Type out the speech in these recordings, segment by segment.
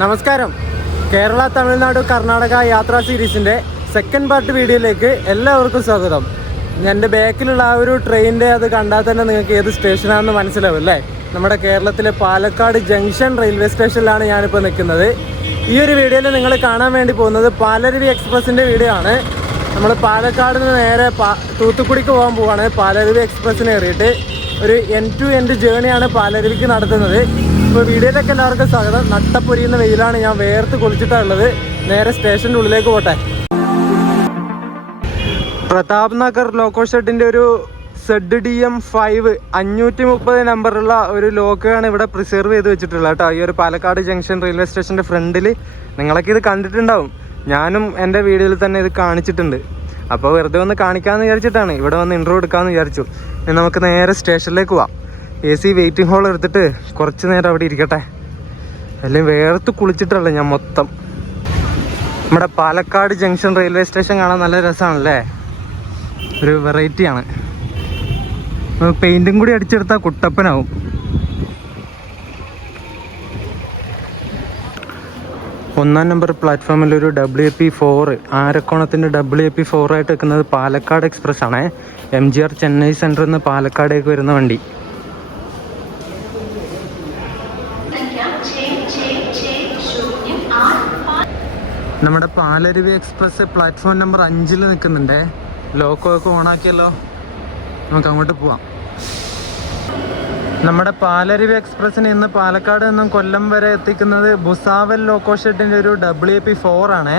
നമസ്കാരം. കേരള, തമിഴ്നാട്, കർണാടക യാത്രാ സീരീസിൻ്റെ second part വീഡിയോയിലേക്ക് എല്ലാവർക്കും സ്വാഗതം. എൻ്റെ ബാക്കിലുള്ള ആ ഒരു ട്രെയിനിൻ്റെ അത് കണ്ടാൽ തന്നെ നിങ്ങൾക്ക് ഏത് സ്റ്റേഷനാണെന്ന് മനസ്സിലാവും അല്ലേ? നമ്മുടെ കേരളത്തിലെ പാലക്കാട് ജംഗ്ഷൻ റെയിൽവേ സ്റ്റേഷനിലാണ് ഞാനിപ്പോൾ നിൽക്കുന്നത്. ഈ ഒരു വീഡിയോയിൽ നിങ്ങൾ കാണാൻ വേണ്ടി പോകുന്നത് പാലരുവി എക്സ്പ്രസിൻ്റെ വീഡിയോ ആണ്. നമ്മൾ പാലക്കാട് നിന്ന് നേരെ തൂത്തുക്കുടിക്ക് പോകാൻ പോവാണ്. പാലരുവി എക്സ്പ്രസ്സിന് കയറിയിട്ട് ഒരു എൻഡ് ടു എൻഡ് ജേണിയാണ് പാലരുവിക്ക് നടത്തുന്നത്. ഇപ്പോൾ വീഡിയോയിലേക്ക് എല്ലാവർക്കും സ്വാഗതം. നട്ടപ്പൊരിയുന്ന വെയിലാണ്, ഞാൻ വേർത്ത് കുളിച്ചിട്ടാണുള്ളത്. നേരെ സ്റ്റേഷൻ്റെ ഉള്ളിലേക്ക് പോട്ടെ. പ്രതാപ് നഗർ ലോക്കോ ഷെഡിൻ്റെ ഒരു ZDM5 530 നമ്പറുള്ള ഒരു ലോക്കാണ് ഇവിടെ പ്രിസർവ് ചെയ്ത് വെച്ചിട്ടുള്ളത് കേട്ടോ. ഈ ഒരു പാലക്കാട് ജംഗ്ഷൻ റെയിൽവേ സ്റ്റേഷൻ്റെ ഫ്രണ്ടിൽ നിങ്ങളൊക്കെ ഇത് കണ്ടിട്ടുണ്ടാവും. ഞാനും എൻ്റെ വീഡിയോയിൽ തന്നെ ഇത് കാണിച്ചിട്ടുണ്ട്. അപ്പോൾ വെറുതെ ഒന്ന് കാണിക്കാമെന്ന് വിചാരിച്ചിട്ടാണ് ഇവിടെ വന്ന് ഇൻട്രോ എടുക്കാമെന്ന് വിചാരിച്ചു. ഇനി നമുക്ക് നേരെ സ്റ്റേഷനിലേക്ക് പോവാം. AC വെയിറ്റിംഗ് ഹോൾ എടുത്തിട്ട് കുറച്ച് നേരം അവിടെ ഇരിക്കട്ടെ. അല്ലെങ്കിൽ വേർത്ത് കുളിച്ചിട്ടല്ല ഞാൻ മൊത്തം. നമ്മുടെ പാലക്കാട് ജംഗ്ഷൻ റെയിൽവേ സ്റ്റേഷൻ കാണാൻ നല്ല രസമാണല്ലേ, ഒരു വെറൈറ്റിയാണ്. പെയിൻറ്റും കൂടി അടിച്ചെടുത്താൽ കുട്ടപ്പനാവും. ഒന്നാം നമ്പർ പ്ലാറ്റ്ഫോമിൽ ഒരു WP4 ആരക്കോണത്തിൻ്റെ WP4 ആയിട്ട് വെക്കുന്നത് പാലക്കാട് എക്സ്പ്രസ് ആണ്. MGR ചെന്നൈ സെൻറ്ററിൽ നിന്ന് പാലക്കാടേക്ക് വരുന്ന വണ്ടി. നമ്മുടെ പാലരുവി എക്സ്പ്രസ് പ്ലാറ്റ്ഫോം നമ്പർ 5 നിൽക്കുന്നുണ്ട്. ലോക്കോ ഒക്കെ ഓണാക്കിയല്ലോ, നമുക്ക് അങ്ങോട്ട് പോവാം. നമ്മുടെ പാലരുവി എക്സ്പ്രസ്സിന് ഇന്ന് പാലക്കാട് നിന്നും കൊല്ലം വരെ എത്തിക്കുന്നത് ഭുസാവൽ ലോക്കോ ഷെഡിൻ്റെ ഒരു WP4 ആണ്.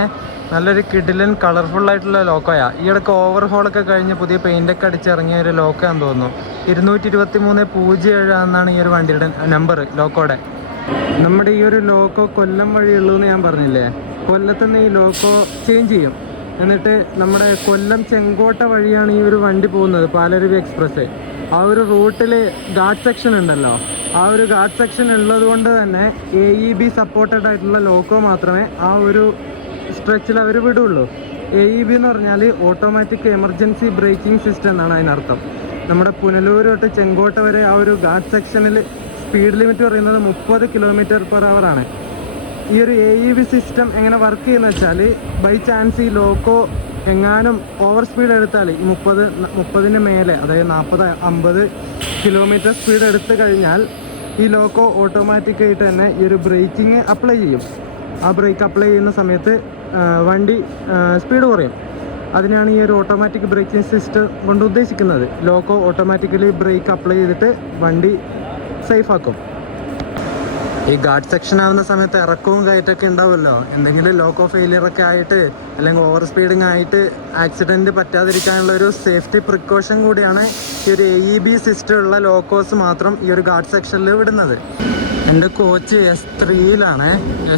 നല്ലൊരു കിഡിലൻ കളർഫുള്ളായിട്ടുള്ള ലോക്കോയാണ്. ഈ ഇടയ്ക്ക് ഓവർഹോളൊക്കെ കഴിഞ്ഞ് പുതിയ പെയിൻ്റൊക്കെ അടിച്ചിറങ്ങിയ ഒരു ലോക്കോയാണെന്ന് തോന്നുന്നു. 22307 എന്നാണ് ഈ ഒരു വണ്ടിയുടെ നമ്പർ ലോക്കോയുടെ. നമ്മുടെ ഈ ഒരു ലോക്കോ കൊല്ലം വഴിയുള്ളൂ എന്ന് ഞാൻ പറഞ്ഞില്ലേ. കൊല്ലത്തുനിന്ന് ഈ ലോക്കോ ചേഞ്ച് ചെയ്യും. എന്നിട്ട് നമ്മുടെ കൊല്ലം ചെങ്കോട്ട വഴിയാണ് ഈ ഒരു വണ്ടി പോകുന്നത്, പാലരുവി എക്സ്പ്രസ്. ആ ഒരു റൂട്ടിൽ ഗാർഡ് സെക്ഷൻ ഉണ്ടല്ലോ, ആ ഒരു ഗാർഡ് സെക്ഷൻ ഉള്ളത് കൊണ്ട് തന്നെ AEB സപ്പോർട്ടഡ് ആയിട്ടുള്ള ലോക്കോ മാത്രമേ ആ ഒരു സ്ട്രെച്ചിൽ അവർ വിടുള്ളൂ. AEB എന്ന് പറഞ്ഞാൽ ഓട്ടോമാറ്റിക് എമർജൻസി ബ്രേക്കിംഗ് സിസ്റ്റം എന്നാണ് അതിനർത്ഥം. നമ്മുടെ പുനലൂർ തൊട്ട് ചെങ്കോട്ട വരെ ആ ഒരു ഗാർഡ് സെക്ഷനിൽ സ്പീഡ് ലിമിറ്റ് പറയുന്നത് 30 km/h ആണ്. ഈ ഒരു AEB സിസ്റ്റം എങ്ങനെ വർക്ക് ചെയ്യുന്നത് വെച്ചാൽ, ബൈ ചാൻസ് ഈ ലോക്കോ എങ്ങാനും ഓവർ സ്പീഡ് എടുത്താൽ, ഈ 30-ന് മേലെ, അതായത് 40-50 km സ്പീഡ് എടുത്തു കഴിഞ്ഞാൽ ഈ ലോക്കോ ഓട്ടോമാറ്റിക്കായിട്ട് തന്നെ ഈ ഒരു ബ്രേക്കിങ് അപ്ലൈ ചെയ്യും. ആ ബ്രേക്ക് അപ്ലൈ ചെയ്യുന്ന സമയത്ത് വണ്ടി സ്പീഡ് കുറയും. അതിനാണ് ഈ ഒരു ഓട്ടോമാറ്റിക് ബ്രേക്കിംഗ് സിസ്റ്റം കൊണ്ട് ഉദ്ദേശിക്കുന്നത്. ലോക്കോ ഓട്ടോമാറ്റിക്കലി ബ്രേക്ക് അപ്ലൈ ചെയ്തിട്ട് വണ്ടി സേഫ് ആക്കും. ഈ ഗാർഡ് സെക്ഷൻ ആവുന്ന സമയത്ത് ഇറക്കവും കയറ്റൊക്കെ ഉണ്ടാവുമല്ലോ. എന്തെങ്കിലും ലോക്കോ ഫെയിലിയറൊക്കെ ആയിട്ട് അല്ലെങ്കിൽ ഓവർ സ്പീഡിങ് ആയിട്ട് ആക്സിഡൻറ്റ് പറ്റാതിരിക്കാനുള്ള ഒരു സേഫ്റ്റി പ്രിക്കോഷൻ കൂടിയാണ് ഈ ഒരു AEB സിസ്റ്റം ഉള്ള ലോക്കോസ് മാത്രം ഈ ഒരു ഗാർഡ് സെക്ഷനിൽ വിടുന്നത്. എൻ്റെ കോച്ച് S3-ലാണ്.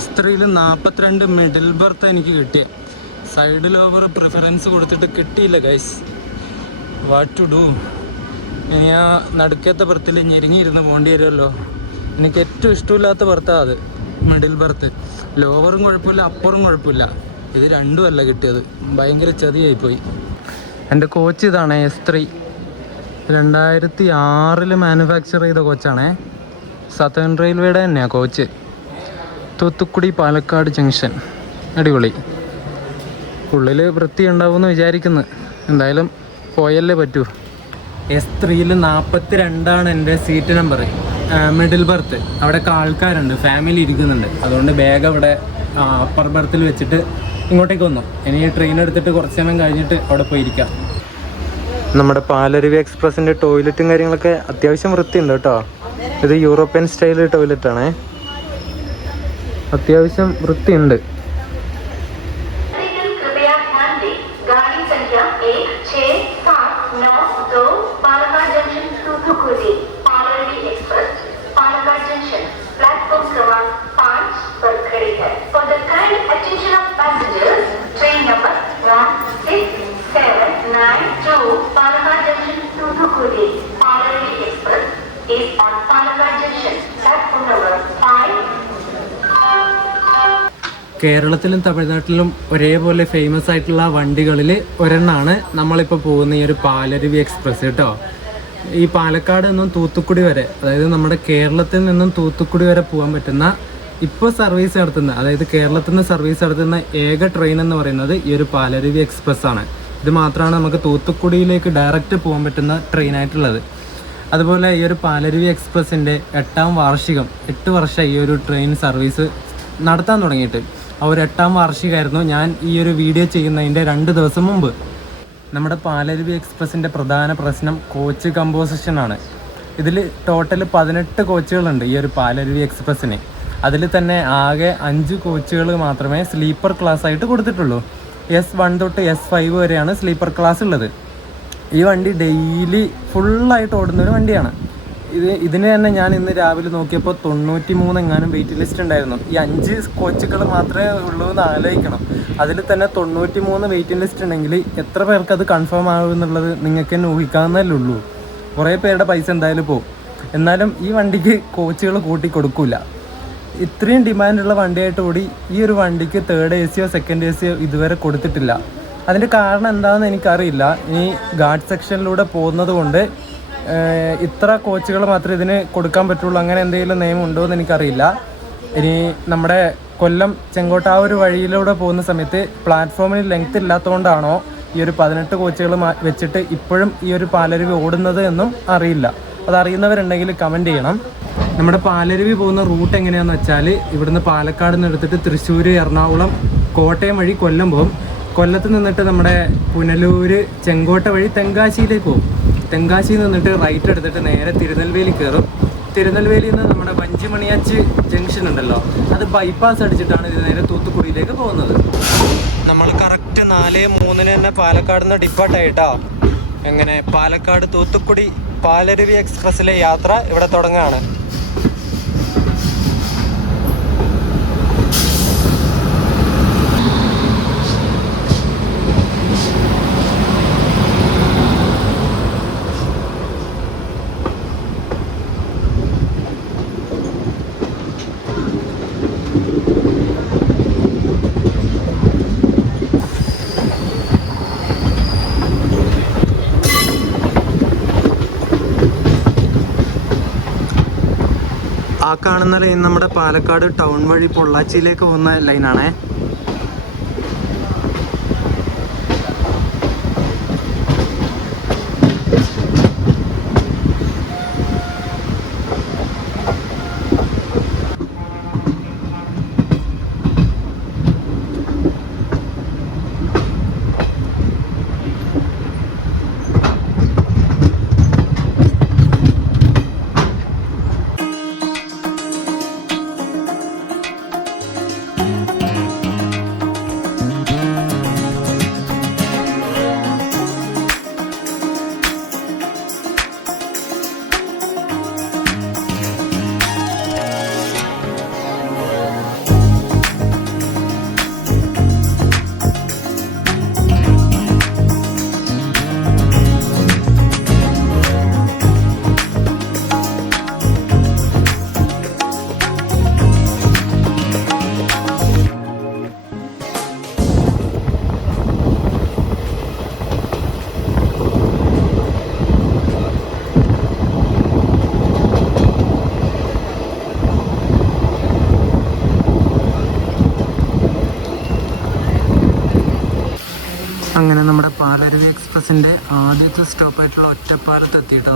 S3-ൽ 42 മിഡിൽ ബർത്ത് എനിക്ക് കിട്ടിയ. സൈഡിൽ ഓവർ പ്രിഫറൻസ് കൊടുത്തിട്ട് കിട്ടിയില്ല ഗൈസ്. What to do? ഇനി ആ നടുക്കത്തെ ബർത്തിൽ ഞെരുങ്ങിയിരുന്ന് പോകേണ്ടി വരുമല്ലോ. എനിക്ക് ഏറ്റവും ഇഷ്ടമില്ലാത്ത ബർത്താണ് അത്, മിഡിൽ ബർത്ത്. ലോവറും കുഴപ്പമില്ല, അപ്പറും കുഴപ്പമില്ല. ഇത് രണ്ടുമല്ല കിട്ടിയത്, ഭയങ്കര ചതിയായിപ്പോയി. എൻ്റെ കോച്ച് ഇതാണ് S3. 2006 മാനുഫാക്ചർ ചെയ്ത കോച്ചാണേ. സതേൺ റെയിൽവേയുടെ തന്നെയാണ് കോച്ച്. തൂത്തുക്കുടി പാലക്കാട് ജംഗ്ഷൻ, അടിപൊളി. ഉള്ളിൽ വൃത്തി ഉണ്ടാവുമെന്ന് വിചാരിക്കുന്നു. എന്തായാലും പോയല്ലേ പറ്റൂ. S3-ൽ 42 എൻ്റെ സീറ്റ് നമ്പർ, മിഡിൽ ബർത്ത്. അവിടെയൊക്കെ ആൾക്കാരുണ്ട്, ഫാമിലി ഇരിക്കുന്നുണ്ട്. അതുകൊണ്ട് ബാഗ് അവിടെ അപ്പർ ബർത്തിൽ വെച്ചിട്ട് ഇങ്ങോട്ടേക്ക് വന്നു. ഇനി ട്രെയിൻ എടുത്തിട്ട് കുറച്ച് സമയം കഴിഞ്ഞിട്ട് അവിടെ പോയിരിക്കാം. നമ്മുടെ പാലരുവി എക്സ്പ്രസിൻ്റെ ടോയ്ലറ്റും കാര്യങ്ങളൊക്കെ അത്യാവശ്യം വൃത്തിയുണ്ട് കേട്ടോ. ഇത് യൂറോപ്യൻ സ്റ്റൈൽ ടോയ്ലറ്റാണേ, അത്യാവശ്യം വൃത്തിയുണ്ട്. കേരളത്തിലും തമിഴ്നാട്ടിലും ഒരേപോലെ ഫേമസ് ആയിട്ടുള്ള വണ്ടികളിൽ ഒരെണ്ണമാണ് നമ്മളിപ്പോൾ പോകുന്ന ഈ ഒരു പാലരുവി എക്സ്പ്രസ് കേട്ടോ. ഈ പാലക്കാട് നിന്നും തൂത്തുക്കുടി വരെ, അതായത് നമ്മുടെ കേരളത്തിൽ നിന്നും തൂത്തുക്കുടി വരെ പോകാൻ പറ്റുന്ന ഇപ്പോൾ സർവീസ് നടത്തുന്ന, അതായത് കേരളത്തിൽ നിന്ന് സർവീസ് നടത്തുന്ന ഏക ട്രെയിൻ എന്ന് പറയുന്നത് ഈ ഒരു പാലരുവി എക്സ്പ്രസ് ആണ്. ഇത് മാത്രമാണ് നമുക്ക് തൂത്തുക്കുടിയിലേക്ക് ഡയറക്റ്റ് പോകാൻ പറ്റുന്ന ട്രെയിനായിട്ടുള്ളത്. അതുപോലെ ഈ ഒരു പാലരുവി എക്സ്പ്രസിൻ്റെ 8ാം വാർഷികം, 8 വർഷം ഈ ഒരു ട്രെയിൻ സർവീസ് നടത്താൻ തുടങ്ങിയിട്ട്. ആ ഒരു 8ാം വാർഷികമായിരുന്നു ഞാൻ ഈ ഒരു വീഡിയോ ചെയ്യുന്നതിൻ്റെ 2 ദിവസം മുമ്പ്. നമ്മുടെ പാലരുവി എക്സ്പ്രസിൻ്റെ പ്രധാന പ്രശ്നം കോച്ച് കമ്പോസിഷനാണ്. ഇതിൽ ടോട്ടൽ 18 കോച്ചുകളുണ്ട് ഈ ഒരു പാലരുവി എക്സ്പ്രസ്സിന്. അതിൽ തന്നെ ആകെ 5 കോച്ചുകൾ മാത്രമേ സ്ലീപ്പർ ക്ലാസ് ആയിട്ട് കൊടുത്തിട്ടുള്ളൂ. S1 തൊട്ട് S5 വരെയാണ് സ്ലീപ്പർ ക്ലാസ് ഉള്ളത്. ഈ വണ്ടി ഡെയിലി ഫുള്ളായിട്ട് ഓടുന്നൊരു വണ്ടിയാണ്. ഇതിന് തന്നെ ഞാൻ ഇന്ന് രാവിലെ നോക്കിയപ്പോൾ 93 എങ്ങാനും വെയിറ്റ് ലിസ്റ്റ് ഉണ്ടായിരുന്നു. ഈ 5 കോച്ചുകൾ മാത്രമേ ഉള്ളൂ എന്ന് ആലോചിക്കണം. അതിൽ തന്നെ 93 വെയിറ്റിംഗ് ലിസ്റ്റ് ഉണ്ടെങ്കിൽ എത്ര പേർക്ക് അത് കൺഫേം ആകും എന്നുള്ളത് നിങ്ങൾക്ക് തന്നെ ഊഹിക്കാവുന്നതല്ലേ ഉള്ളൂ. കുറേ പേരുടെ പൈസ എന്തായാലും പോകും. എന്നാലും ഈ വണ്ടിക്ക് കോച്ചുകൾ കൂട്ടി കൊടുക്കില്ല. ഇത്രയും ഡിമാൻഡുള്ള വണ്ടിയായിട്ട് കൂടി ഈ ഒരു വണ്ടിക്ക് 3rd AC സെക്കൻഡ് AC ഇതുവരെ കൊടുത്തിട്ടില്ല. അതിൻ്റെ കാരണം എന്താണെന്ന് എനിക്കറിയില്ല. ഇനി ഗാർഡ് സെക്ഷനിലൂടെ പോകുന്നത് കൊണ്ട് ഇത്ര കോച്ചുകൾ മാത്രമേ ഇതിന് കൊടുക്കാൻ പറ്റുള്ളൂ, അങ്ങനെ എന്തെങ്കിലും നിയമം ഉണ്ടോ എന്ന് എനിക്കറിയില്ല. ഇനി നമ്മുടെ കൊല്ലം ചെങ്കോട്ടാവൂർ വഴിയിലൂടെ പോകുന്ന സമയത്ത് പ്ലാറ്റ്ഫോമിന് ലെങ്ത് ഇല്ലാത്തതുകൊണ്ടാണോ ഈ ഒരു 18 കോച്ചുകൾ വെച്ചിട്ട് ഇപ്പോഴും ഈ ഒരു പാലരുവി ഓടുന്നത് എന്നും അറിയില്ല. അതറിയുന്നവരുണ്ടെങ്കിൽ കമൻറ്റ് ചെയ്യണം. നമ്മുടെ പാലരുവി പോകുന്ന റൂട്ട് എങ്ങനെയാണെന്ന് വെച്ചാൽ, ഇവിടുന്ന് പാലക്കാട് നിന്ന് എടുത്തിട്ട് തൃശ്ശൂർ, എറണാകുളം, കോട്ടയം വഴി കൊല്ലം പോകും. കൊല്ലത്ത് നിന്നിട്ട് നമ്മുടെ പുനലൂർ, ചെങ്കോട്ട വഴി തെങ്കാശിയിലേക്ക് പോകും. തെങ്കാശിയിൽ നിന്നിട്ട് റൈറ്റ് എടുത്തിട്ട് നേരെ തിരുനെൽവേലി കയറും. തിരുനെൽവേലിയിൽ നിന്ന് നമ്മുടെ വഞ്ചിമണിയാച്ച് ജംഗ്ഷൻ ഉണ്ടല്ലോ, അത് ബൈപ്പാസ് അടിച്ചിട്ടാണ് ഇത് നേരെ തൂത്തുക്കുടിയിലേക്ക് പോകുന്നത്. നമ്മൾ കറക്റ്റ് 4:03 തന്നെ പാലക്കാട് നിന്ന് ഡിപ്പാർട്ടായിട്ടോ. അങ്ങനെ പാലക്കാട് തൂത്തുക്കുടി പാലരുവി എക്സ്പ്രസ്സിലെ യാത്ര ഇവിടെ തുടങ്ങുകയാണ്. ആ കാണുന്ന ലൈൻ നമ്മുടെ പാലക്കാട് ടൗൺ വഴി പൊള്ളാച്ചിയിലേക്ക് പോകുന്ന ലൈനാണേ. അങ്ങനെ നമ്മുടെ പാലരുവി എക്സ്പ്രസിൻ്റെ ആദ്യത്തെ സ്റ്റോപ്പായിട്ടുള്ള ഒറ്റപ്പാലത്ത് എത്തിയിട്ടോ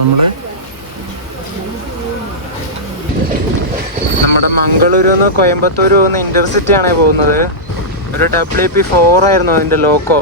നമ്മുടെ മംഗളൂരു നിന്ന് കോയമ്പത്തൂർ പോകുന്ന ഇൻ്റർസിറ്റി ആണ് പോകുന്നത്. ഒരു WP4 ആയിരുന്നു അതിൻ്റെ ലോക്കോ.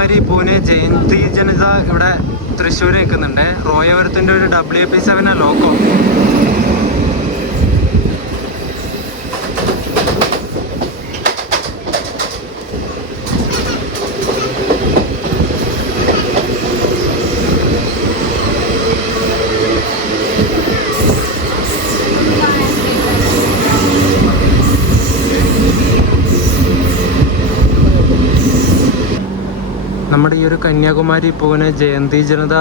കന്യാകുമാരി പൂനെ ജയന്തി ജനത ഇവിടെ തൃശ്ശൂർ നിൽക്കുന്നുണ്ട്. റോയപുരത്തിൻ്റെ ഒരു WP7 ലോക്കോ. നമ്മുടെ ഈ ഒരു കന്യാകുമാരി പൂനെ ജയന്തി ജനത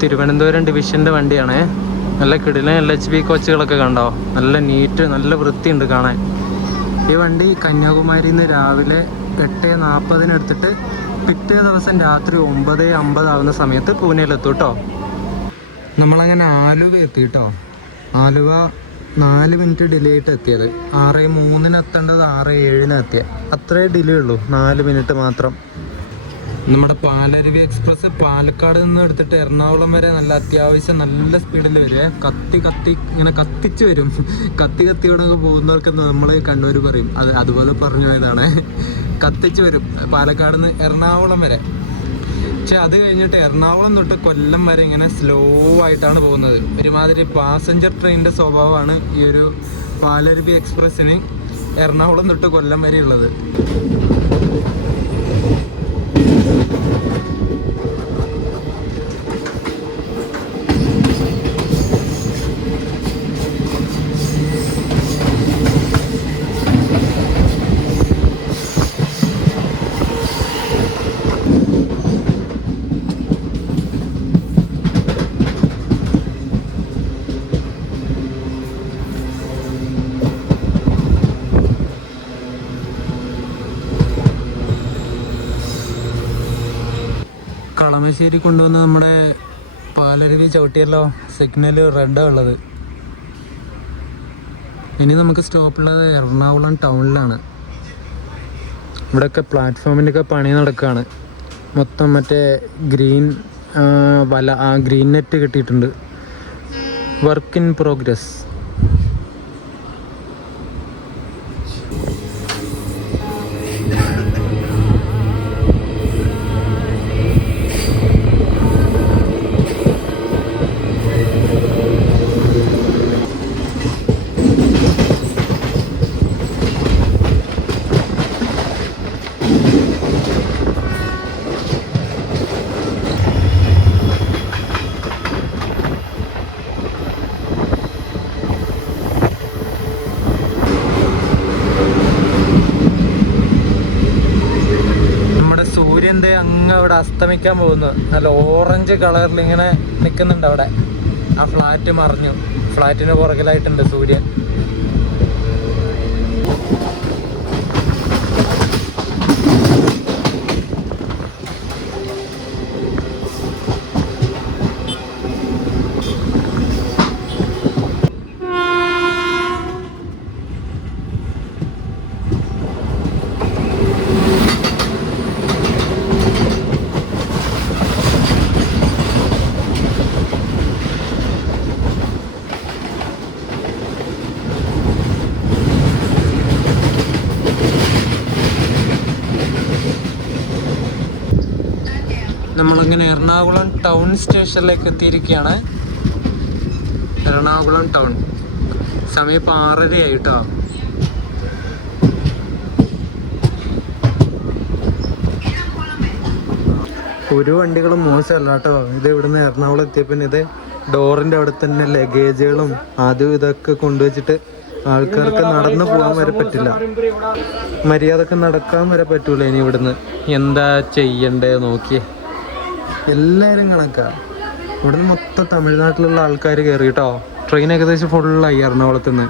തിരുവനന്തപുരം ഡിവിഷൻ്റെ വണ്ടിയാണ്. നല്ല കിടിലൻ LHB കോച്ചുകളൊക്കെ കണ്ടോ, നല്ല നീറ്റ്, നല്ല വൃത്തിയുണ്ട് കാണാൻ. ഈ വണ്ടി കന്യാകുമാരിയിൽ നിന്ന് രാവിലെ 8:40 എടുത്തിട്ട് പിറ്റേ ദിവസം രാത്രി 9:50 ആവുന്ന സമയത്ത് പൂനെയിലെത്തും കേട്ടോ. നമ്മളങ്ങനെ ആലുവ എത്തി കേട്ടോ. ആലുവ 4 മിനിറ്റ് ഡിലേ ആയിട്ട് എത്തിയത്. 6:03 എത്തേണ്ടത് 6:07 എത്തിയ, അത്രേ ഡിലേ ഉള്ളൂ, 4 മിനിറ്റ് മാത്രം. നമ്മുടെ പാലരുവി എക്സ്പ്രസ് പാലക്കാട് നിന്ന് എടുത്തിട്ട് എറണാകുളം വരെ നല്ല അത്യാവശ്യം നല്ല സ്പീഡിൽ വരുവേ. ഇങ്ങനെ കത്തിച്ച് വരും. കത്തിയോടൊക്കെ പോകുന്നവർക്ക് നമ്മൾ കണ്ണൂർ പറയും, അതുപോലെ പറഞ്ഞു പോയതാണ്. കത്തിച്ച് വരും പാലക്കാട് നിന്ന് എറണാകുളം വരെ. പക്ഷെ അത് കഴിഞ്ഞിട്ട് എറണാകുളം തൊട്ട് കൊല്ലം വരെ ഇങ്ങനെ സ്ലോ ആയിട്ടാണ് പോകുന്നത്. ഒരുമാതിരി പാസഞ്ചർ ട്രെയിനിൻ്റെ സ്വഭാവമാണ് ഈ ഒരു പാലരുവി എക്സ്പ്രസ്സിന് എറണാകുളം തൊട്ട് കൊല്ലം വരെ ഉള്ളത്. കളമശ്ശേരി കൊണ്ടുവന്ന് നമ്മുടെ പാലരുവി ചവിട്ടിയല്ലോ. സിഗ്നൽ റെഡാണ് ഉള്ളത്. ഇനി നമുക്ക് സ്റ്റോപ്പുള്ളത് എറണാകുളം ടൗണിലാണ്. ഇവിടെയൊക്കെ പ്ലാറ്റ്ഫോമിൻ്റെയൊക്കെ പണി നടക്കുകയാണ്. മൊത്തം മറ്റേ ഗ്രീൻ ഗ്രീൻ നെറ്റ് കിട്ടിയിട്ടുണ്ട്. Work in progress. അങ്ങ് അവിടെ അസ്തമിക്കാൻ പോകുന്നു. നല്ല ഓറഞ്ച് കളറിൽ ഇങ്ങനെ നിൽക്കുന്നുണ്ട് അവിടെ. ആ ഫ്ലാറ്റ് മറിഞ്ഞു. ഫ്ലാറ്റിന് പുറകിലായിട്ടുണ്ട് സൂര്യൻ. നമ്മളങ്ങനെ എറണാകുളം ടൗൺ സ്റ്റേഷനിലേക്ക് എത്തിയിരിക്കുകയാണ്. എറണാകുളം ടൗൺ. സമയം ഇപ്പോൾ 6:30 ആയിട്ടോ. ഒരു വണ്ടികളും മോശമല്ല കേട്ടോ. ഇത് ഇവിടുന്ന് എറണാകുളം എത്തിയപ്പോൾ ഇത് ഡോറിൻ്റെ അവിടെ തന്നെ ലഗേജുകളും അതും ഇതൊക്കെ കൊണ്ടുവച്ചിട്ട് ആൾക്കാർക്ക് നടന്നു പോകാൻ വരെ പറ്റില്ല. മര്യാദക്ക് നടക്കാൻ വരെ പറ്റൂല ഇനി ഇവിടുന്ന്. എന്താ ചെയ്യണ്ടേ നോക്കിയേ. എല്ലാവരും കണക്കാണ്. ഇവിടുന്ന് മൊത്തം തമിഴ്നാട്ടിലുള്ള ആൾക്കാർ കയറി കേട്ടോ. ട്രെയിൻ ഏകദേശം ഫുള്ളായി എറണാകുളത്ത് നിന്ന്.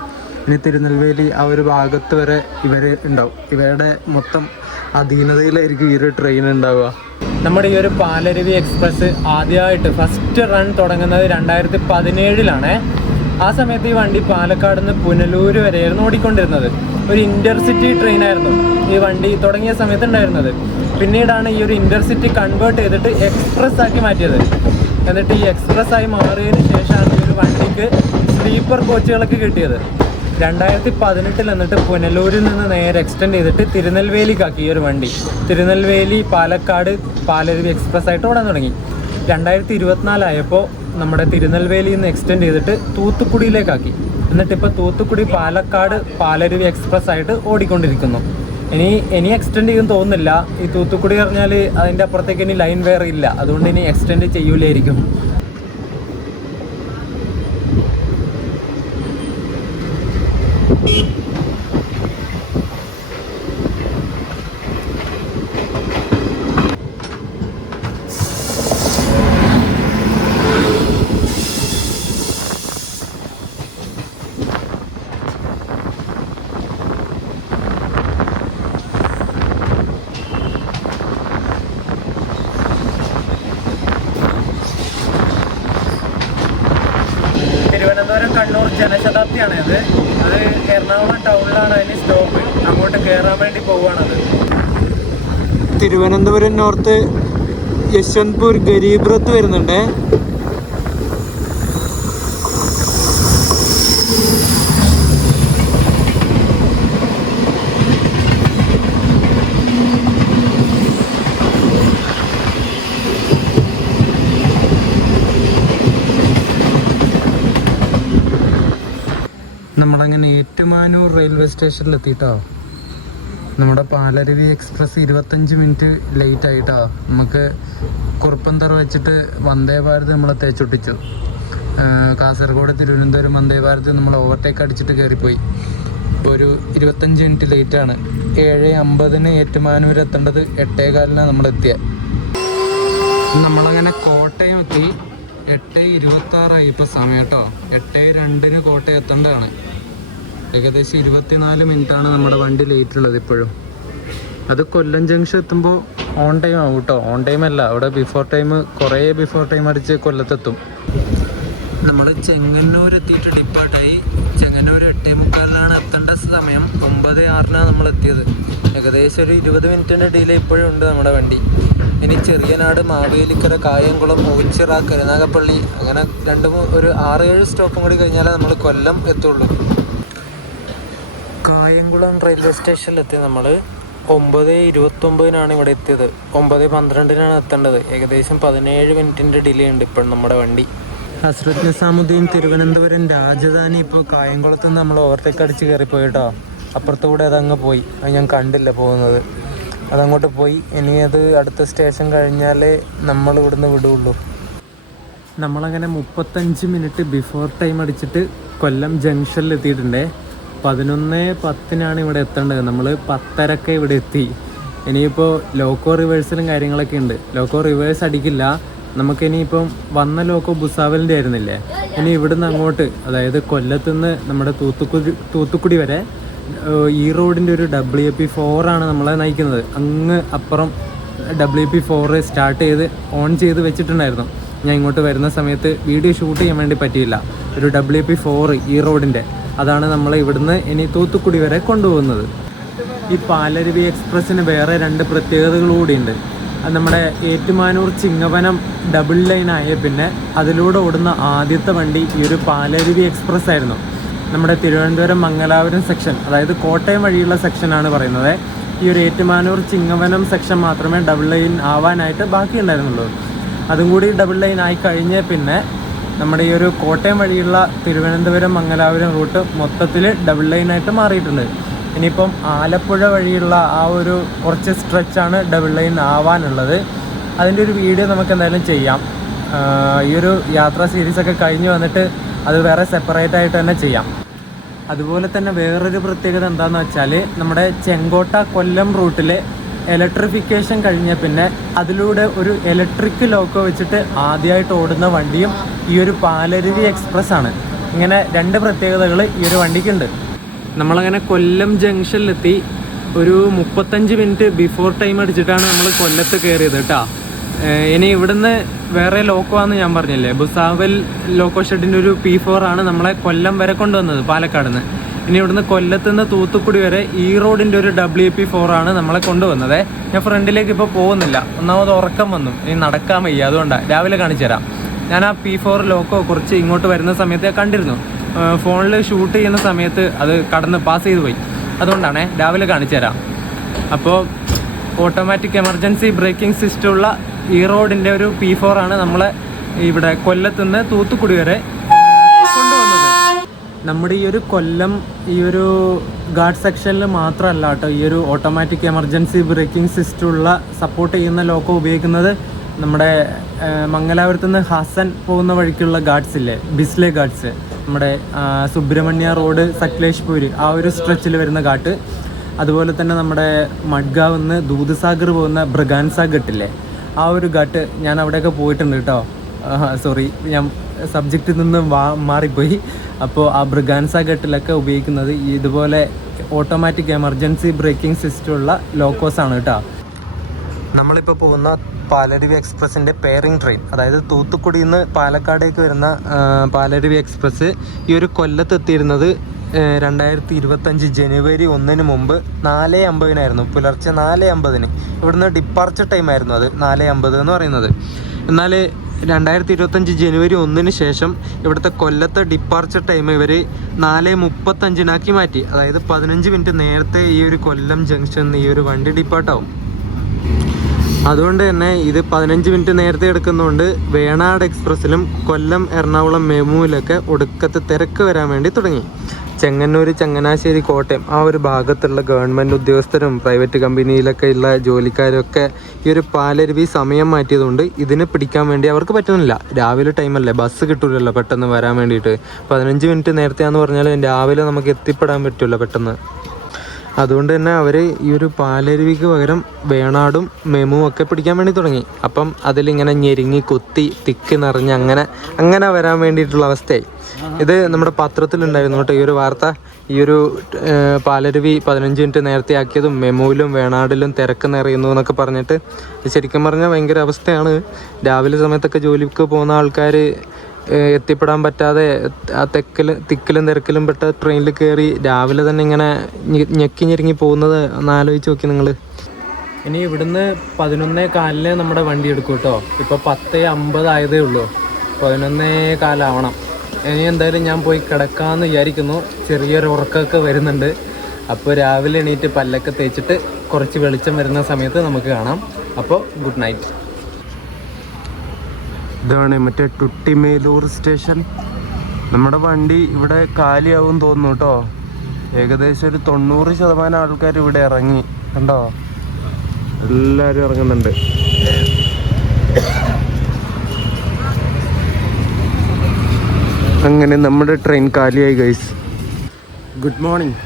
ഇനി തിരുനെൽവേലി ആ ഒരു ഭാഗത്ത് വരെ ഇവർ ഉണ്ടാവും. ഇവരുടെ മൊത്തം അധീനതയിലായിരിക്കും ഈ ഒരു ട്രെയിൻ ഉണ്ടാവുക. നമ്മുടെ ഈ ഒരു പാലരുവി എക്സ്പ്രസ് ആദ്യമായിട്ട് ഫസ്റ്റ് റൺ തുടങ്ങുന്നത് 2017 ആ സമയത്ത് ഈ വണ്ടി പാലക്കാട് നിന്ന് പുനലൂർ വരെയായിരുന്നു ഓടിക്കൊണ്ടിരുന്നത്. ഒരു ഇൻ്റർസിറ്റി ട്രെയിനായിരുന്നു ഈ വണ്ടി തുടങ്ങിയ സമയത്ത് ഉണ്ടായിരുന്നത്. പിന്നീടാണ് ഈ ഒരു ഇൻ്റർസിറ്റി കൺവേർട്ട് ചെയ്തിട്ട് എക്സ്പ്രസ് ആക്കി മാറ്റിയത്. എന്നിട്ട് ഈ എക്സ്പ്രസ് ആയി മാറിയതിന് ശേഷമാണ് ഈ ഒരു വണ്ടിക്ക് സ്ലീപ്പർ കോച്ചുകളൊക്കെ കിട്ടിയത്. 2018 എന്നിട്ട് പുനലൂരിൽ നിന്ന് നേരെ എക്സ്റ്റെൻഡ് ചെയ്തിട്ട് തിരുനെൽവേലിക്കാക്കി ഈ ഒരു വണ്ടി. തിരുനെൽവേലി പാലക്കാട് പാലരുവി എക്സ്പ്രസ് ആയിട്ട് ഓടാൻ തുടങ്ങി. 2024 ആയപ്പോൾ നമ്മുടെ തിരുനെൽവേലിയിൽ നിന്ന് എക്സ്റ്റെൻഡ് ചെയ്തിട്ട് തൂത്തുക്കുടിയിലേക്കാക്കി. എന്നിട്ടിപ്പോൾ തൂത്തുക്കുടി പാലക്കാട് പാലരുവി എക്സ്പ്രസ് ആയിട്ട് ഓടിക്കൊണ്ടിരിക്കുന്നു. ഇനി എക്സ്റ്റെൻഡ് ചെയ്യും തോന്നുന്നില്ല. ഈ തൂത്തുക്കുടി പറഞ്ഞാൽ അതിൻ്റെ അപ്പുറത്തേക്ക് ഇനി ലൈൻ വേറെ ഇല്ല, അതുകൊണ്ട് ഇനി എക്സ്റ്റെൻഡ് ചെയ്യൂലായിരിക്കും. തിരുവനന്തപുരം കണ്ണൂർ ജനശതാബ്ദിയാണ് അത് എറണാകുളം ടൗണിലാണ് അതിന് സ്റ്റോപ്പ്. അങ്ങോട്ട് കയറാൻ വേണ്ടി പോവുകയാണത്. തിരുവനന്തപുരം നോർത്ത് യശ്വന്ത്പൂർ ഗരീബ് രത്ത് വരുന്നുണ്ട്. നമ്മളങ്ങനെ ഏറ്റുമാനൂർ റെയിൽവേ സ്റ്റേഷനിൽ എത്തിയിട്ടോ. നമ്മുടെ പാലരുവി എക്സ്പ്രസ് 25 മിനിറ്റ് ലേറ്റ് ആയിട്ടോ. നമുക്ക് കുറുപ്പന്തറ വെച്ചിട്ട് വന്ദേ ഭാരത് നമ്മളെ തേച്ചൊട്ടിച്ചു. കാസർഗോഡ് തിരുവനന്തപുരം വന്ദേ ഭാരത് നമ്മൾ ഓവർടേക്ക് അടിച്ചിട്ട് കയറിപ്പോയി. ഇപ്പോൾ ഒരു 25 മിനിറ്റ് ലേറ്റാണ്. 7:50 ഏറ്റുമാനൂർ എത്തേണ്ടത് 8:15 നമ്മളെത്തിയത്. നമ്മളങ്ങനെ കോട്ടയം എത്തി. 8:26 ഇപ്പോൾ സമയം കേട്ടോ. 8:02 കോട്ടയം എത്തേണ്ടതാണ്. ഏകദേശം 24 മിനിറ്റാണ് നമ്മുടെ വണ്ടി ലേറ്റ് ഉള്ളത് ഇപ്പോഴും. അത് കൊല്ലം ജംഗ്ഷൻ എത്തുമ്പോൾ ഓൺ ടൈം ആവും കേട്ടോ. ഓൺ ടൈം അല്ല, അവിടെ ബിഫോർ ടൈം, കുറേ ബിഫോർ ടൈം അടിച്ച് കൊല്ലത്തെത്തും. നമ്മൾ ചെങ്ങന്നൂർ എത്തിയിട്ട് ഡിപ്പാർട്ടായി. ചെങ്ങന്നൂർ 8:45 എത്തേണ്ട സമയം 9:06 നമ്മൾ എത്തിയത്. ഏകദേശം ഒരു 20 മിനിറ്റിൻ്റെ ഡിലേ ഇപ്പോഴും ഉണ്ട് നമ്മുടെ വണ്ടി. ഇനി ചെറിയനാട്, മാവേലിക്കര, കായംകുളം, ഓച്ചിറ, കരുനാഗപ്പള്ളി, അങ്ങനെ ഒരു 6-7 സ്റ്റോപ്പും കൂടി കഴിഞ്ഞാലേ നമ്മൾ കൊല്ലം എത്തുള്ളൂ. കായംകുളം റെയിൽവേ സ്റ്റേഷനിലെത്തി നമ്മൾ 9:29 ഇവിടെ എത്തിയത്. 9:12 എത്തേണ്ടത്. ഏകദേശം 17 മിനിറ്റിൻ്റെ ഡിലേ ഉണ്ട് ഇപ്പോൾ നമ്മുടെ വണ്ടി. ഹസ്രത്ത് നിസാമുദ്ദീൻ തിരുവനന്തപുരം രാജധാനി ഇപ്പോൾ കായംകുളത്ത് നിന്ന് നമ്മൾ ഓവർടേക്ക് അടിച്ച് കയറിപ്പോയി കേട്ടോ. അപ്പുറത്തുകൂടെ അതങ്ങ് പോയി. അത് ഞാൻ കണ്ടില്ല പോകുന്നത്. അതങ്ങോട്ട് പോയി. ഇനി അത് അടുത്ത സ്റ്റേഷൻ കഴിഞ്ഞാലേ നമ്മൾ ഇവിടുന്ന് വിടുള്ളൂ. നമ്മളങ്ങനെ 35 മിനിറ്റ് ബിഫോർ ടൈം അടിച്ചിട്ട് കൊല്ലം ജംഗ്ഷനിൽ എത്തിയിട്ടുണ്ടേ. 11:10 ഇവിടെ എത്തേണ്ടത്. നമ്മൾ 10:30 ഇവിടെ എത്തി. ഇനിയിപ്പോൾ ലോക്കോ റിവേഴ്സലും കാര്യങ്ങളൊക്കെ ഉണ്ട്. ലോക്കോ റിവേഴ്സ് അടിക്കില്ല. നമുക്കിനിയിപ്പം വന്ന ലോക്കോ ഭുസാവലിൻ്റെ ആയിരുന്നില്ലേ, ഇനി ഇവിടുന്ന് അങ്ങോട്ട്, അതായത് കൊല്ലത്തുനിന്ന് നമ്മുടെ തൂത്തുക്കുടി വരെ ഈ റോഡിൻ്റെ ഒരു WP4 ആണ് നമ്മളെ നയിക്കുന്നത്. അങ്ങ് അപ്പുറം WP4 സ്റ്റാർട്ട് ചെയ്ത് ഓൺ ചെയ്ത് വെച്ചിട്ടുണ്ടായിരുന്നു. ഞാൻ ഇങ്ങോട്ട് വരുന്ന സമയത്ത് വീഡിയോ ഷൂട്ട് ചെയ്യാൻ വേണ്ടി പറ്റിയില്ല. ഒരു WP4 ഈ റോഡിൻ്റെ, അതാണ് നമ്മളെ ഇവിടുന്ന് ഇനി തൂത്തുക്കുടി വരെ കൊണ്ടുപോകുന്നത്. ഈ പാലരുവി എക്സ്പ്രസ്സിന് വേറെ 2 പ്രത്യേകതകൾ കൂടിയുണ്ട്. അത് നമ്മുടെ ഏറ്റുമാനൂർ ചിങ്ങവനം ഡബിൾ ലൈൻ ആയ പിന്നെ അതിലൂടെ ഓടുന്ന ആദ്യത്തെ വണ്ടി ഈ ഒരു പാലരുവി എക്സ്പ്രസ് ആയിരുന്നു. നമ്മുടെ തിരുവനന്തപുരം മംഗലാപുരം സെക്ഷൻ, അതായത് കോട്ടയം വഴിയുള്ള സെക്ഷനാണ് പറയുന്നത്. ഈ ഒരു ഏറ്റുമാനൂർ ചിങ്ങവനം സെക്ഷൻ മാത്രമേ ഡബിൾ ലൈൻ ആവാനായിട്ട് ബാക്കിയുണ്ടായിരുന്നുള്ളൂ. അതും കൂടി ഡബിൾ ലൈൻ ആയി കഴിഞ്ഞ പിന്നെ നമ്മുടെ ഈ ഒരു കോട്ടയം വഴിയുള്ള തിരുവനന്തപുരം മംഗലാപുരം റൂട്ട് മൊത്തത്തിൽ ഡബിൾ ലൈനായിട്ട് മാറിയിട്ടുണ്ട്. ഇനിയിപ്പം ആലപ്പുഴ വഴിയുള്ള ആ ഒരു കുറച്ച് സ്ട്രെച്ചാണ് ഡബിൾ ലൈൻ ആവാനുള്ളത്. അതിൻ്റെ ഒരു വീഡിയോ നമുക്ക് എന്തായാലും ചെയ്യാം. ഈ ഒരു യാത്രാ സീരീസൊക്കെ കഴിഞ്ഞ് വന്നിട്ട് അത് വേറെ സെപ്പറേറ്റ് ആയിട്ട് തന്നെ ചെയ്യാം. അതുപോലെ തന്നെ വേറൊരു പ്രത്യേകത എന്താണെന്ന് വെച്ചാൽ, നമ്മുടെ ചെങ്കോട്ട കൊല്ലം റൂട്ടിൽ ഇലക്ട്രിഫിക്കേഷൻ കഴിഞ്ഞ പിന്നെ അതിലൂടെ ഒരു ഇലക്ട്രിക് ലോക്കോ വെച്ചിട്ട് ആദ്യമായിട്ട് ഓടുന്ന വണ്ടിയും ഈ ഒരു പാലരുവി എക്സ്പ്രസ് ആണ്. ഇങ്ങനെ 2 പ്രത്യേകതകൾ ഈ ഒരു വണ്ടിക്കുണ്ട്. നമ്മളങ്ങനെ കൊല്ലം ജംഗ്ഷനിലെത്തി. ഒരു 35 മിനിറ്റ് ബിഫോർ ടൈം അടിച്ചിട്ടാണ് നമ്മൾ കൊല്ലത്ത് കയറിയത് കേട്ടോ. ഇനി ഇവിടുന്ന് വേറെ ലോക്കോ ആണെന്ന് ഞാൻ പറഞ്ഞില്ലേ, ഭുസാവൽ ലോക്കോ ഷെഡിൻ്റെ ഒരു P4 ആണ് നമ്മളെ കൊല്ലം വരെ കൊണ്ടുവന്നത് പാലക്കാട് നിന്ന്. ഇനി ഇവിടുന്ന് കൊല്ലത്ത് നിന്ന് തൂത്തുക്കുടി വരെ ഈ റോഡിൻ്റെ ഒരു WP4 ആണ് നമ്മളെ കൊണ്ടുവന്നത്. ഞാൻ ഫ്രണ്ടിലേക്ക് ഇപ്പോൾ പോകുന്നില്ല, ഒന്നാമത് ഉറക്കം വന്നു, ഇനി നടക്കാൻ വയ്യ, അതുകൊണ്ടാണ്. രാവിലെ കാണിച്ചു തരാം. ഞാൻ ആ P4 ലോക്കോ കുറച്ച് ഇങ്ങോട്ട് വരുന്ന സമയത്ത് കണ്ടിരുന്നു. ഫോണിൽ ഷൂട്ട് ചെയ്യുന്ന സമയത്ത് അത് കടന്ന് പാസ് ചെയ്ത് പോയി. അതുകൊണ്ടാണേ രാവിലെ കാണിച്ചു തരാം. അപ്പോൾ ഓട്ടോമാറ്റിക് എമർജൻസി ബ്രേക്കിംഗ് സിസ്റ്റമുള്ള ഈ റോഡിൻ്റെ ഒരു P4 ആണ് നമ്മളെ ഇവിടെ കൊല്ലത്തുനിന്ന് തൂത്തുക്കുടി വരെ കൊണ്ടുവന്നത്. നമ്മുടെ ഈ ഒരു കൊല്ലം ഈ ഒരു ഗാർഡ് സെക്ഷനിൽ മാത്രമല്ല കേട്ടോ ഈ ഒരു ഓട്ടോമാറ്റിക് എമർജൻസി ബ്രേക്കിംഗ് സിസ്റ്റമുള്ള സപ്പോർട്ട് ചെയ്യുന്ന ലോക്കോ ഉപയോഗിക്കുന്നത്. നമ്മുടെ മംഗലാപുരത്ത് നിന്ന് ഹാസൻ പോകുന്ന വഴിക്കുള്ള ഗാർഡ്സ് ഇല്ലേ, ബിസ്ലെ ഗാർഡ്സ്, നമ്മുടെ സുബ്രഹ്മണ്യ റോഡ് സക്ലേഷ്പൂർ ആ ഒരു സ്ട്രെച്ചിൽ വരുന്ന ഘാട്ട്. അതുപോലെ തന്നെ നമ്മുടെ മഡ്ഗാവ് നിന്ന് ദൂദ്സാഗർ പോകുന്ന ബ്രഗാൻസ ഘട്ടില്ലേ, ആ ഒരു ഘാട്ട് ഞാൻ അവിടെയൊക്കെ പോയിട്ടുണ്ട് കേട്ടോ. സോറി, ഞാൻ സബ്ജക്റ്റിൽ നിന്ന് മാറിപ്പോയി. അപ്പോൾ ആ ബ്രഗാൻസ ഘട്ടിലൊക്കെ ഉപയോഗിക്കുന്നത് ഇതുപോലെ ഓട്ടോമാറ്റിക് എമർജൻസി ബ്രേക്കിംഗ് സിസ്റ്റമുള്ള ലോക്കോസാണ് കേട്ടോ. നമ്മളിപ്പോൾ പോകുന്ന പാലരുവി എക്സ്പ്രസിൻ്റെ പെയറിംഗ് ട്രെയിൻ, അതായത് തൂത്തുക്കുടിയിൽ നിന്ന് പാലക്കാടേക്ക് വരുന്ന പാലരുവി എക്സ്പ്രസ് ഈ ഒരു കൊല്ലത്തെത്തിയിരുന്നത് 2025 ജനുവരി 1 മുമ്പ് 4:50 പുലർച്ചെ 4:50. ഇവിടുന്ന് ഡിപ്പാർച്ചർ ടൈമായിരുന്നു അത് 4:50 എന്ന് പറയുന്നത്. എന്നാൽ 2025 ജനുവരി 1 ശേഷം ഇവിടുത്തെ കൊല്ലത്തെ ഡിപ്പാർച്ചർ ടൈം ഇവർ 4:35 മാറ്റി. അതായത് 15 മിനിറ്റ് നേരത്തെ ഈ ഒരു കൊല്ലം ജംഗ്ഷനിൽ ഈ ഒരു വണ്ടി ഡിപ്പാർട്ടാവും. അതുകൊണ്ട് തന്നെ ഇത് 15 മിനിറ്റ് നേരത്തെ എടുക്കുന്നതുകൊണ്ട് വേണാട് എക്സ്പ്രസ്സിലും കൊല്ലം എറണാകുളം മെമുവിലൊക്കെ ഒടുക്കത്തെ തിരക്ക് വരാൻ വേണ്ടി തുടങ്ങി. ചെങ്ങന്നൂർ, ചങ്ങനാശ്ശേരി, കോട്ടയം ആ ഒരു ഭാഗത്തുള്ള ഗവൺമെൻറ് ഉദ്യോഗസ്ഥരും പ്രൈവറ്റ് കമ്പനിയിലൊക്കെ ഉള്ള ജോലിക്കാരൊക്കെ ഈ ഒരു പാലരുവി സമയം മാറ്റിയതുകൊണ്ട് ഇതിന് പിടിക്കാൻ വേണ്ടി അവർക്ക് പറ്റുന്നില്ല. രാവിലെ ടൈമല്ലേ, ബസ് കിട്ടൂലല്ലോ പെട്ടെന്ന് വരാൻ വേണ്ടിയിട്ട്. 15 മിനിറ്റ് നേരത്തെയാണെന്ന് പറഞ്ഞാൽ രാവിലെ നമുക്ക് എത്തിപ്പെടാൻ പറ്റില്ല പെട്ടെന്ന്. അതുകൊണ്ട് തന്നെ അവർ ഈ ഒരു പാലരുവിക്ക് പകരം വേണാടും മെമുവും ഒക്കെ പിടിക്കാൻ വേണ്ടി തുടങ്ങി. അപ്പം അതിലിങ്ങനെ ഞെരുങ്ങി കുത്തി തിക്ക് നിറഞ്ഞ് അങ്ങനെ വരാൻ വേണ്ടിയിട്ടുള്ള അവസ്ഥയായി. ഇത് നമ്മുടെ പത്രത്തിലുണ്ടായിരുന്നു കേട്ടോ ഈ ഒരു വാർത്ത. ഈ ഒരു പാലരുവി 15 മിനിറ്റ് നേരത്തെ ആക്കിയതും മെമുവിലും വേണാടിലും തിരക്ക് നിറയുന്നു എന്നൊക്കെ പറഞ്ഞിട്ട് ശരിക്കും പറഞ്ഞാൽ ഭയങ്കര അവസ്ഥയാണ്. രാവിലെ സമയത്തൊക്കെ ജോലിക്ക് പോകുന്ന ആൾക്കാർ എത്തിപ്പെടാൻ പറ്റാതെ ആ തിക്കിലും തിരക്കിലും പെട്ട ട്രെയിനിൽ കയറി രാവിലെ തന്നെ ഇങ്ങനെ ഞെക്കി ഞെരുങ്ങി പോകുന്നത് ഒന്ന് ആലോചിച്ച് നോക്കി നിങ്ങൾ. ഇനി ഇവിടുന്ന് 11:15 നമ്മുടെ വണ്ടി എടുക്കും കേട്ടോ. ഇപ്പോൾ 10:50 ആയതേ ഉള്ളൂ, 11:15 ഇനി എന്തായാലും ഞാൻ പോയി കിടക്കാമെന്ന് വിചാരിക്കുന്നു. ചെറിയൊരു ഉറക്കമൊക്കെ വരുന്നുണ്ട്. അപ്പോൾ രാവിലെ എണീറ്റ് പല്ലൊക്കെ തേച്ചിട്ട് കുറച്ച് വെളിച്ചം വരുന്ന സമയത്ത് നമുക്ക് കാണാം. അപ്പോൾ ഗുഡ് നൈറ്റ്. ഇതാണ് മറ്റേ ടുട്ടിമേലൂർ സ്റ്റേഷൻ. നമ്മുടെ വണ്ടി ഇവിടെ കാലിയാവും തോന്നുന്നു കേട്ടോ. ഏകദേശം ഒരു 90% ആൾക്കാർ ഇവിടെ ഇറങ്ങി കണ്ടോ, എല്ലാവരും ഇറങ്ങുന്നുണ്ട്. അങ്ങനെ നമ്മുടെ ട്രെയിൻ കാലിയായി ഗൈസ്. Good morning.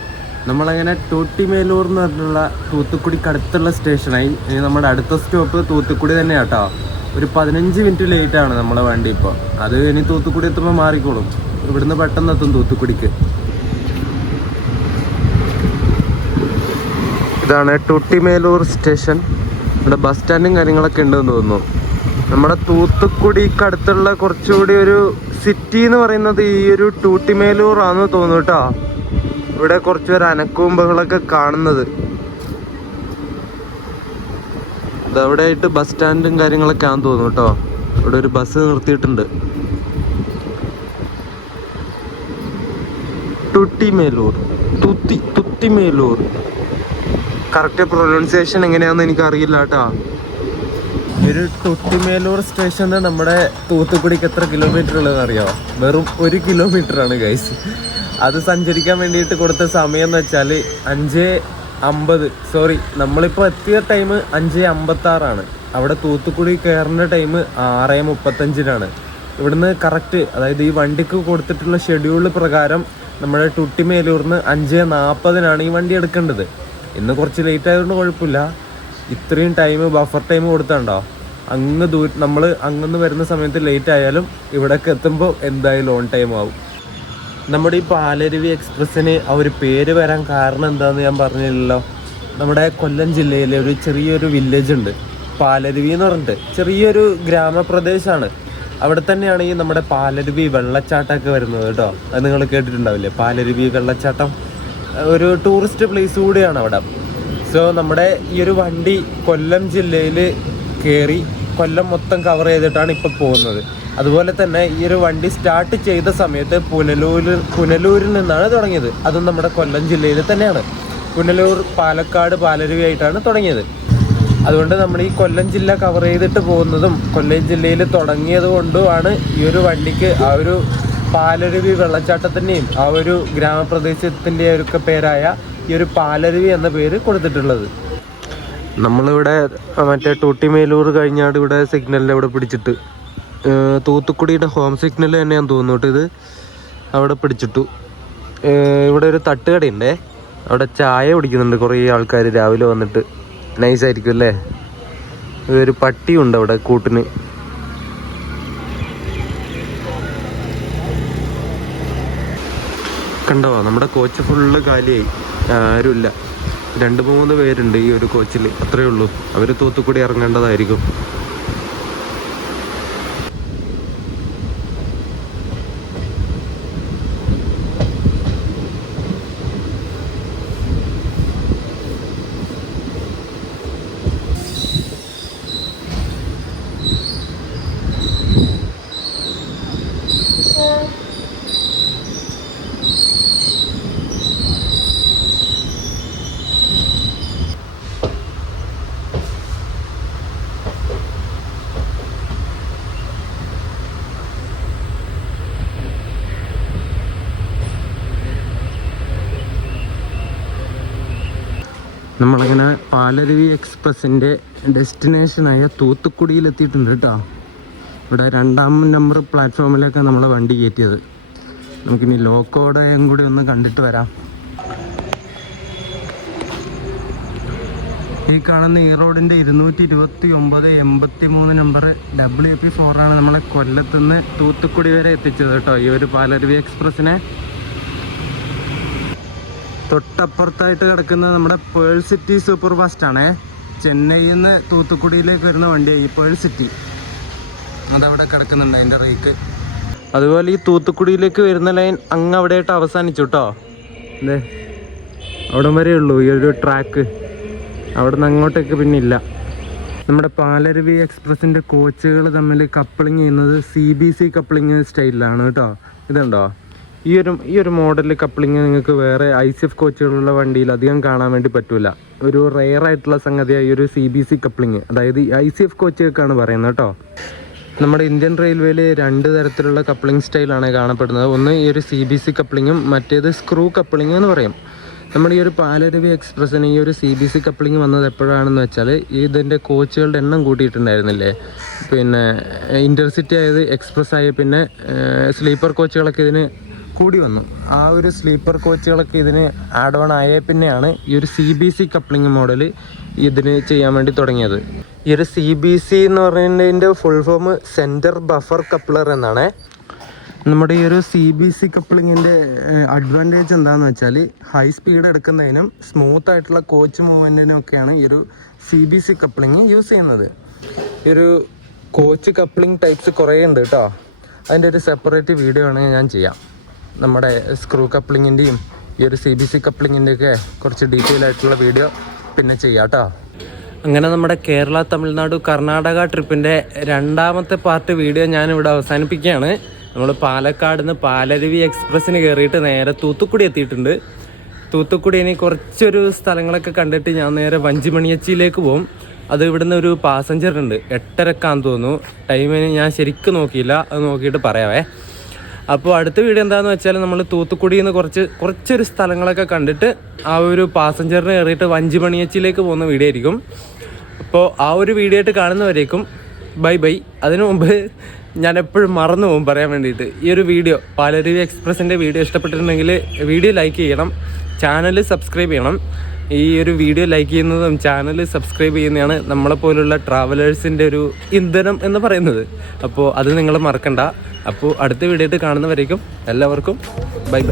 നമ്മളങ്ങനെ ടുട്ടിമേലൂർ എന്ന് പറഞ്ഞുള്ള തൂത്തുക്കുടിക്ക് അടുത്തുള്ള സ്റ്റേഷനായി. ഇനി നമ്മുടെ അടുത്ത സ്റ്റോപ്പ് തൂത്തുക്കുടി തന്നെയാണ് കേട്ടോ. ഒരു 15 മിനിറ്റ് ലേറ്റാണ് നമ്മളെ വണ്ടി ഇപ്പോൾ. അത് ഇനി തൂത്തുക്കുടി എത്തുമ്പോൾ മാറിക്കോളും. ഇവിടുന്ന് പെട്ടെന്ന് എത്തും തൂത്തുക്കുടിക്ക്. ഇതാണ് ടുട്ടിമേലൂർ സ്റ്റേഷൻ. ഇവിടെ ബസ് സ്റ്റാൻഡും കാര്യങ്ങളൊക്കെ ഉണ്ടെന്ന് തോന്നുന്നു. നമ്മുടെ തൂത്തുക്കുടിക്ക് അടുത്തുള്ള കുറച്ചുകൂടി ഒരു സിറ്റി എന്ന് പറയുന്നത് ഈ ഒരു ടുട്ടിമേലൂർ ആണെന്ന് തോന്നുന്നു കേട്ടോ. ഇവിടെ കുറച്ചൊരു അനക്കവും ബഹളമൊക്കെ കാണുന്നത്. അവിടെ ആയിട്ട് ബസ് സ്റ്റാൻഡും കാര്യങ്ങളൊക്കെ ആണെന്ന് തോന്നുന്നു കേട്ടോ. ഇവിടെ ഒരു ബസ് നിർത്തിയിട്ടുണ്ട്. തുത്തിമേലൂർ കറക്റ്റ് പ്രൊനൗൺസിയേഷൻ എങ്ങനെയാണെന്ന് എനിക്കറിയില്ല കേട്ടോ. ഒരു ടുട്ടിമേലൂർ സ്റ്റേഷന് നമ്മുടെ തൂത്തുക്കുടിക്ക് എത്ര കിലോമീറ്റർ ഉള്ളതെന്ന് അറിയാമോ? വെറും 1 കിലോമീറ്ററാണ് ഗൈസ്. അത് സഞ്ചരിക്കാൻ വേണ്ടിയിട്ട് കൊടുത്ത സമയം എന്ന് വെച്ചാൽ 5:50. സോറി, നമ്മളിപ്പോൾ എത്തിയ ടൈം 5:56. അവിടെ തൂത്തുക്കുടി കയറുന്ന ടൈം 6:35. ഇവിടുന്ന് കറക്റ്റ്, അതായത് ഈ വണ്ടിക്ക് കൊടുത്തിട്ടുള്ള ഷെഡ്യൂൾ പ്രകാരം നമ്മുടെ ടുട്ടിമേലൂർന്ന് 5:40 ഈ വണ്ടി എടുക്കേണ്ടത്. ഇന്ന് കുറച്ച് ലേറ്റ് ആയതുകൊണ്ട് കുഴപ്പമില്ല. ഇത്രയും ടൈം ബഫർ ടൈം കൊടുത്തുണ്ടോ, നമ്മൾ അങ്ങന്ന് വരുന്ന സമയത്ത് ലേറ്റ് ആയാലും ഇവിടേക്ക് എത്തുമ്പോൾ എന്തായാലും ഓൺ ടൈം ആവും. നമ്മുടെ ഈ പാലരുവി എക്സ്പ്രസ്സിന് ആ ഒരു പേര് വരാൻ കാരണം എന്താണെന്ന് ഞാൻ പറഞ്ഞില്ലല്ലോ. നമ്മുടെ കൊല്ലം ജില്ലയിലെ ഒരു ചെറിയൊരു വില്ലേജ് ഉണ്ട്, പാലരുവി എന്ന് പറഞ്ഞിട്ട്. ചെറിയൊരു ഗ്രാമപ്രദേശമാണ്. അവിടെ തന്നെയാണ് ഈ നമ്മുടെ പാലരുവി വെള്ളച്ചാട്ടമൊക്കെ വരുന്നത് കേട്ടോ. അത് നിങ്ങൾ കേട്ടിട്ടുണ്ടാവില്ലേ, പാലരുവി വെള്ളച്ചാട്ടം. ഒരു ടൂറിസ്റ്റ് പ്ലേസ് കൂടിയാണ് അവിടെ. സോ നമ്മുടെ ഈ ഒരു വണ്ടി കൊല്ലം ജില്ലയിൽ കയറി കൊല്ലം മൊത്തം കവർ ചെയ്തിട്ടാണ് ഇപ്പോൾ പോകുന്നത്. അതുപോലെ തന്നെ ഈ ഒരു വണ്ടി സ്റ്റാർട്ട് ചെയ്ത സമയത്ത് പുനലൂരിൽ നിന്നാണ് തുടങ്ങിയത്. അതും നമ്മുടെ കൊല്ലം ജില്ലയിൽ തന്നെയാണ്. പുനലൂർ, പാലക്കാട്, പാലരുവി ആയിട്ടാണ് തുടങ്ങിയത്. അതുകൊണ്ട് നമ്മൾ ഈ കൊല്ലം ജില്ല കവർ ചെയ്തിട്ട് പോകുന്നതും കൊല്ലം ജില്ലയിൽ തുടങ്ങിയത് കൊണ്ടുമാണ് ഈ ഒരു വണ്ടിക്ക് ആ ഒരു പാലരുവി വെള്ളച്ചാട്ടത്തിൻ്റെയും ആ ഒരു ഗ്രാമപ്രദേശത്തിൻ്റെ ഒക്കെ പേരായ ഈ ഒരു പാലരുവി എന്ന പേര് കൊടുത്തിട്ടുള്ളത്. നമ്മളിവിടെ മറ്റേ ടൂട്ടിമേലൂർ കഴിഞ്ഞാട് ഇവിടെ സിഗ്നലിൻ്റെ അവിടെ പിടിച്ചിട്ട് തൂത്തുക്കുടിയുടെ ഹോം സിഗ്നൽ തന്നെയാന്ന് തോന്നുന്നു ഇത്. അവിടെ പിടിച്ചിട്ടു. ഇവിടെ ഒരു തട്ടുകടയുണ്ടേ, അവിടെ ചായ കുടിക്കുന്നുണ്ട് കുറേ ആൾക്കാർ രാവിലെ വന്നിട്ട്. നൈസായിരിക്കും അല്ലേ. ഒരു പട്ടിയുണ്ട് അവിടെ കൂട്ടിന്. കണ്ടോ, നമ്മുടെ കോച്ച് ഫുള്ള് കാലിയായി, ആരുമില്ല. 2-3 പേരുണ്ട് ഈ ഒരു കോച്ചിൽ, അത്രയേ ഉള്ളൂ. അവർ തൂത്തുക്കുടി ഇറങ്ങേണ്ടതായിരിക്കും. നമ്മളങ്ങനെ പാലരുവി എക്സ്പ്രസിൻ്റെ ഡെസ്റ്റിനേഷനായ തൂത്തുക്കുടിയിലെത്തിയിട്ടുണ്ട് കേട്ടോ. ഇവിടെ 2ാം നമ്പർ പ്ലാറ്റ്ഫോമിലൊക്കെ നമ്മളെ വണ്ടി കയറ്റിയത്. നമുക്കിനി ലോക്കോടയും കൂടി ഒന്ന് കണ്ടിട്ട് വരാം. ഈ കാണുന്ന ഈ റോഡിൻ്റെ 229-83 നമ്പർ WP4 ആണ് നമ്മളെ കൊല്ലത്തുനിന്ന് തൂത്തുക്കുടി വരെ എത്തിച്ചത് കേട്ടോ, ഈ ഒരു പാലരുവി എക്സ്പ്രസിനെ. തൊട്ടപ്പുറത്തായിട്ട് കിടക്കുന്നത് നമ്മുടെ പേൾ സിറ്റി സൂപ്പർ ഫാസ്റ്റാണ്. ചെന്നൈയിൽ നിന്ന് തൂത്തുക്കുടിയിലേക്ക് വരുന്ന വണ്ടിയാണ് ഈ പേൾ സിറ്റി. അതവിടെ കിടക്കുന്നുണ്ട് അതിൻ്റെ റേക്ക്. അതുപോലെ ഈ തൂത്തുക്കുടിയിലേക്ക് വരുന്ന ലൈൻ അങ്ങ് അവിടെയായിട്ട് അവസാനിച്ചു കേട്ടോ. അതെ, അവിടം വരെ ഉള്ളൂ ഈ ഒരു ട്രാക്ക്. അവിടെ നിന്ന് അങ്ങോട്ടേക്ക് പിന്നെ ഇല്ല. നമ്മുടെ പാലരുവി എക്സ്പ്രസിൻ്റെ കോച്ചുകൾ തമ്മിൽ കപ്ലിങ് ചെയ്യുന്നത് CBC കപ്ലിങ് സ്റ്റൈലിലാണ് കേട്ടോ. ഇതുണ്ടോ, ഈ ഒരു മോഡൽ കപ്ലിങ് നിങ്ങൾക്ക് വേറെ ICF കോച്ചുകളുള്ള വണ്ടിയിൽ അധികം കാണാൻ വേണ്ടി പറ്റില്ല. ഒരു റെയർ ആയിട്ടുള്ള സംഗതിയായി ഒരു CBC കപ്ലിങ്, അതായത് ICF കോച്ചുകൾക്കാണ് പറയുന്നത് കേട്ടോ. നമ്മുടെ ഇന്ത്യൻ റെയിൽവേയിൽ 2 തരത്തിലുള്ള കപ്ലിങ് സ്റ്റൈലാണ് കാണപ്പെടുന്നത്. ഒന്ന് ഈ ഒരു CBC കപ്ലിങ്ങും മറ്റേത് സ്ക്രൂ കപ്ലിങ് എന്ന് പറയും. നമ്മുടെ ഈ ഒരു പാലരുവി എക്സ്പ്രസ്സിന് ഈ ഒരു CBC കപ്ലിങ് വന്നത് എപ്പോഴാണെന്ന് വെച്ചാൽ ഇതിൻ്റെ കോച്ചുകളുടെ എണ്ണം കൂട്ടിയിട്ടുണ്ടായിരുന്നില്ലേ. പിന്നെ ഇൻ്റർസിറ്റി ആയത് എക്സ്പ്രസ് ആയ പിന്നെ സ്ലീപ്പർ കോച്ചുകളൊക്കെ ഇതിന് കൂടി വന്നു. ആ ഒരു സ്ലീപ്പർ കോച്ചുകളൊക്കെ ഇതിന് ആഡ് ഓൺ ആയ പിന്നെയാണ് ഈ ഒരു CBC കപ്ലിങ് മോഡൽ ഇതിന് ചെയ്യാൻ വേണ്ടി തുടങ്ങിയത്. ഈ ഒരു CBC എന്ന് പറയുന്നതിൻ്റെ full form centre buffer coupler എന്നാണ്. നമ്മുടെ ഈ ഒരു CBC കപ്ലിങ്ങിൻ്റെ അഡ്വാൻറ്റേജ് എന്താണെന്ന് വെച്ചാൽ ഹൈ സ്പീഡ് എടുക്കുന്നതിനും സ്മൂത്ത് ആയിട്ടുള്ള കോച്ച് മൂവ്മെൻറ്റിനും ഒക്കെയാണ് ഈ ഒരു CBC കപ്ലിങ് യൂസ് ചെയ്യുന്നത്. ഈ ഒരു കോച്ച് കപ്ലിങ് ടൈപ്സ് കുറേ ഉണ്ട് കേട്ടോ. അതിൻ്റെ ഒരു സെപ്പറേറ്റ് വീഡിയോ ആണെങ്കിൽ ഞാൻ ചെയ്യാം. നമ്മുടെ സ്ക്രൂ കപ്ലിങ്ങിൻ്റെയും ഈ ഒരു CBC കപ്ലിങ്ങിൻ്റെയൊക്കെ കുറച്ച് ഡീറ്റെയിൽ ആയിട്ടുള്ള വീഡിയോ പിന്നെ ചെയ്യാം കേട്ടോ. അങ്ങനെ നമ്മുടെ കേരള, തമിഴ്നാട്, കർണാടക ട്രിപ്പിൻ്റെ 2ാമത്തെ പാർട്ട് വീഡിയോ ഞാനിവിടെ അവസാനിപ്പിക്കുകയാണ്. നമ്മൾ പാലക്കാട് നിന്ന് പാലരുവി എക്സ്പ്രസ്സിന് കയറിയിട്ട് നേരെ തൂത്തുക്കുടി എത്തിയിട്ടുണ്ട്. തൂത്തുക്കുടി ഇനി കുറച്ചൊരു സ്ഥലങ്ങളൊക്കെ കണ്ടിട്ട് ഞാൻ നേരെ വഞ്ചിമണിയച്ചിയിലേക്ക് പോകും. അത് ഇവിടുന്ന് ഒരു പാസഞ്ചർ ഉണ്ട്, 8:30 തോന്നുന്നു. ടൈമിന് ഞാൻ ശരിക്കും നോക്കിയില്ല, അത് നോക്കിയിട്ട് പറയാവേ. അപ്പോൾ അടുത്ത വീഡിയോ എന്താണെന്ന് വെച്ചാൽ നമ്മൾ തൂത്തുക്കുടിയിൽ നിന്ന് കുറച്ചൊരു സ്ഥലങ്ങളൊക്കെ കണ്ടിട്ട് ആ ഒരു പാസഞ്ചറിന് കയറിയിട്ട് വഞ്ചിമണിയച്ചിയിലേക്ക് പോകുന്ന വീഡിയോ ആയിരിക്കും. അപ്പോൾ ആ ഒരു വീഡിയോ ആയിട്ട് കാണുന്നവരേക്കും ബൈ. അതിനു മുമ്പ് ഞാൻ എപ്പോഴും മറന്നു പോകും പറയാൻ വേണ്ടിയിട്ട്. ഈ ഒരു വീഡിയോ പാലരുവി എക്സ്പ്രസിൻ്റെ വീഡിയോ ഇഷ്ടപ്പെട്ടിട്ടുണ്ടെങ്കിൽ വീഡിയോ ലൈക്ക് ചെയ്യണം, ചാനൽ സബ്സ്ക്രൈബ് ചെയ്യണം. ഈ ഒരു വീഡിയോ ലൈക്ക് ചെയ്യുന്നതും ചാനൽ സബ്സ്ക്രൈബ് ചെയ്യുന്നതാണ് നമ്മളെപ്പോലുള്ള ട്രാവലേഴ്സിൻ്റെ ഒരു ഇന്ധനം എന്ന് പറയുന്നത്. അപ്പോൾ അത് നിങ്ങൾ മറക്കണ്ട. അപ്പോൾ അടുത്ത വീഡിയോ ആയിട്ട് കാണുന്നവരേക്കും എല്ലാവർക്കും ബൈ.